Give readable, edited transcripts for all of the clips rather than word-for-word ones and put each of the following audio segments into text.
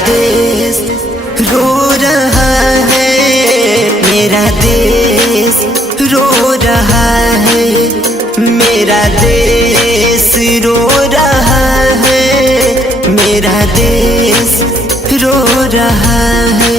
देश रो रहा है, मेरा देश रो रहा है, मेरा देश रो रहा है, मेरा देश रो रहा है।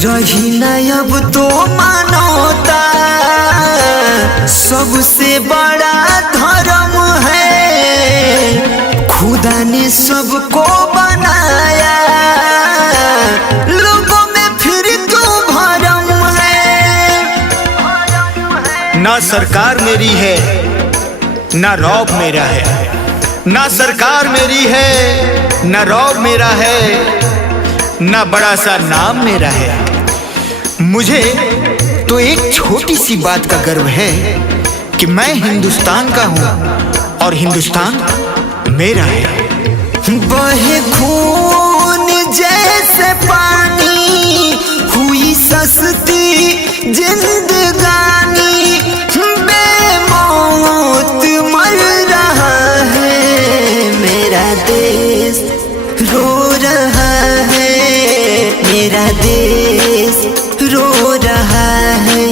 रही न अब तो मानवता, सबसे बड़ा धर्म है। खुदा ने सबको बनाया, लोगों में फिर तो भरम है। ना सरकार मेरी है ना रौब मेरा है, ना सरकार मेरी है ना रौब मेरा है, ना बड़ा सा नाम मेरा है। मुझे तो एक छोटी सी बात का गर्व है कि मैं हिंदुस्तान का हूँ और हिंदुस्तान मेरा है। बहे खून जैसे पानी, हुई सस्ती जिंदगानी, बेमौत मर रहा है, मेरा देश रो रहा है, मेरा देश रो रहा है,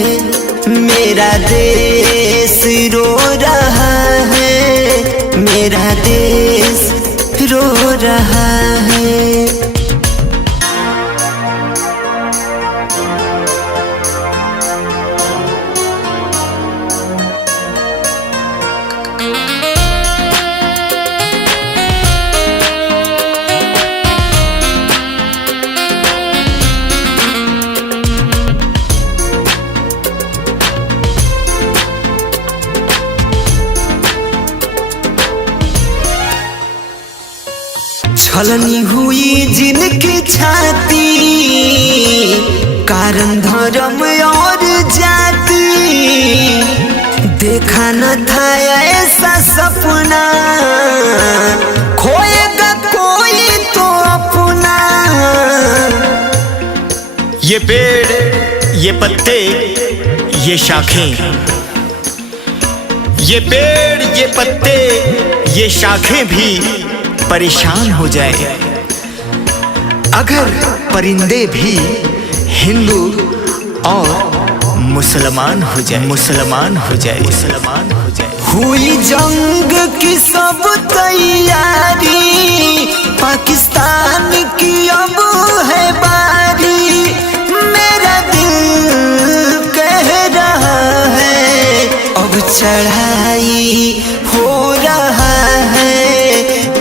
मेरा देश रो रहा है, मेरा देश रो रहा है। छलनी हुई जिनकी छाती, कारण धर्म और जाति, देखा न था ऐसा सपना, खोएगा कोई तो अपना। ये पेड़ ये पत्ते ये शाखें, ये पेड़ ये पत्ते ये शाखें भी परेशान हो जाए अगर परिंदे भी हिंदू और मुसलमान हो जाए, मुसलमान हो जाए, मुसलमान हो जाए। हुई जंग की सब तैयारी, पाकिस्तान की अब है बारी, मेरा दिल कह रहा है अब चढ़ाई हो रहा है,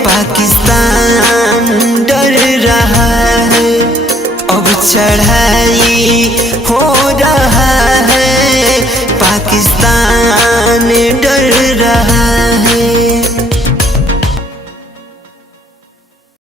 पाकिस्तान डर रहा है, अब चढ़ाई हो रहा है, पाकिस्तान डर रहा है।